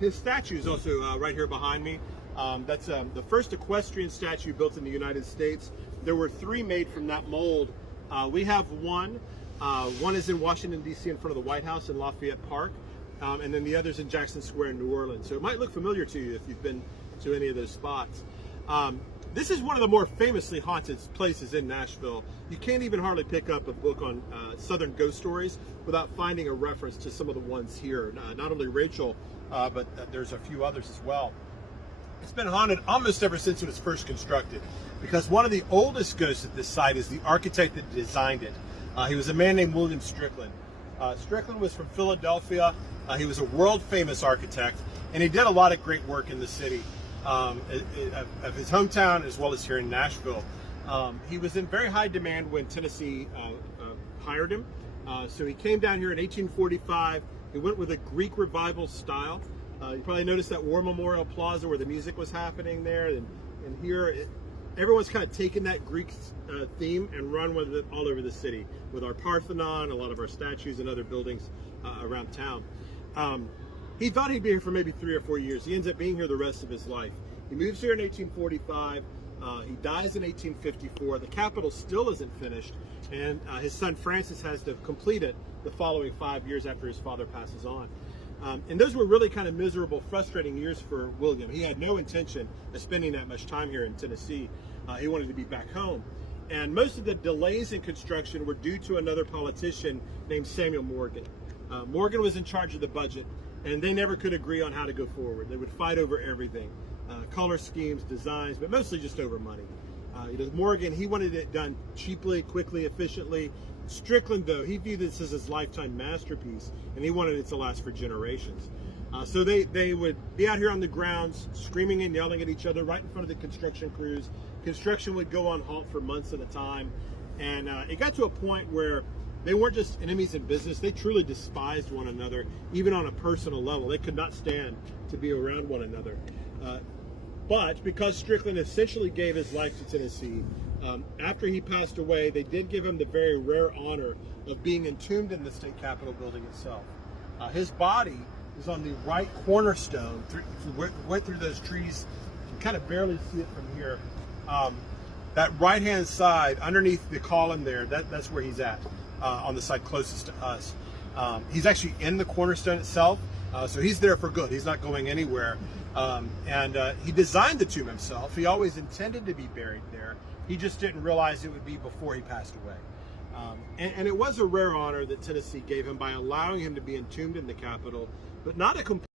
His statue is also right here behind me. That's the first equestrian statue built in the United States. There were 3 made from that mold. We have one. One is in Washington, D.C. in front of the White House in Lafayette Park, and then the other's in Jackson Square in New Orleans. So it might look familiar to you if you've been to any of those spots. This is one of the more famously haunted places in Nashville. You can't even hardly pick up a book on Southern ghost stories without finding a reference to some of the ones here. Not only Rachel, but there's a few others as well. It's been haunted almost ever since it was first constructed, because one of the oldest ghosts at this site is the architect that designed it. He was a man named William Strickland. Strickland was from Philadelphia. He was a world famous architect, and he did a lot of great work in the city of his hometown as well as here in Nashville. He was in very high demand when Tennessee hired him. So he came down here in 1845. He went with a Greek revival style. You probably noticed that War Memorial Plaza where the music was happening there, and here everyone's kind of taken that Greek theme and run with it all over the city, with our Parthenon, a lot of our statues, and other buildings around town. He thought he'd be here for maybe 3 or 4 years. He ends up being here the rest of his life. He moves here in 1845. He dies in 1854. The Capitol still isn't finished, and his son Francis has to complete it the following 5 years after his father passes on. And those were really kind of miserable, frustrating years for William. He had no intention of spending that much time here in Tennessee. He wanted to be back home. And most of the delays in construction were due to another politician named Samuel Morgan. Morgan was in charge of the budget, and they never could agree on how to go forward. They would fight over everything, color schemes, designs, but mostly just over money. Morgan, he wanted it done cheaply, quickly, efficiently. Strickland, though, he viewed this as his lifetime masterpiece, and he wanted it to last for generations. So they would be out here on the grounds, screaming and yelling at each other right in front of the construction crews. Construction would go on halt for months at a time, and it got to a point where they weren't just enemies in business, they truly despised one another, even on a personal level. They could not stand to be around one another. But because Strickland essentially gave his life to Tennessee, after he passed away, they did give him the very rare honor of being entombed in the state capitol building itself. His body is on the right cornerstone. If you went through those trees, you can kind of barely see it from here. That right-hand side, underneath the column there, that's where he's at, on the side closest to us. He's actually in the cornerstone itself, so he's there for good. He's not going anywhere. He designed the tomb himself. He always intended to be buried there. He just didn't realize it would be before he passed away. And it was a rare honor that Tennessee gave him by allowing him to be entombed in the Capitol, but not a complete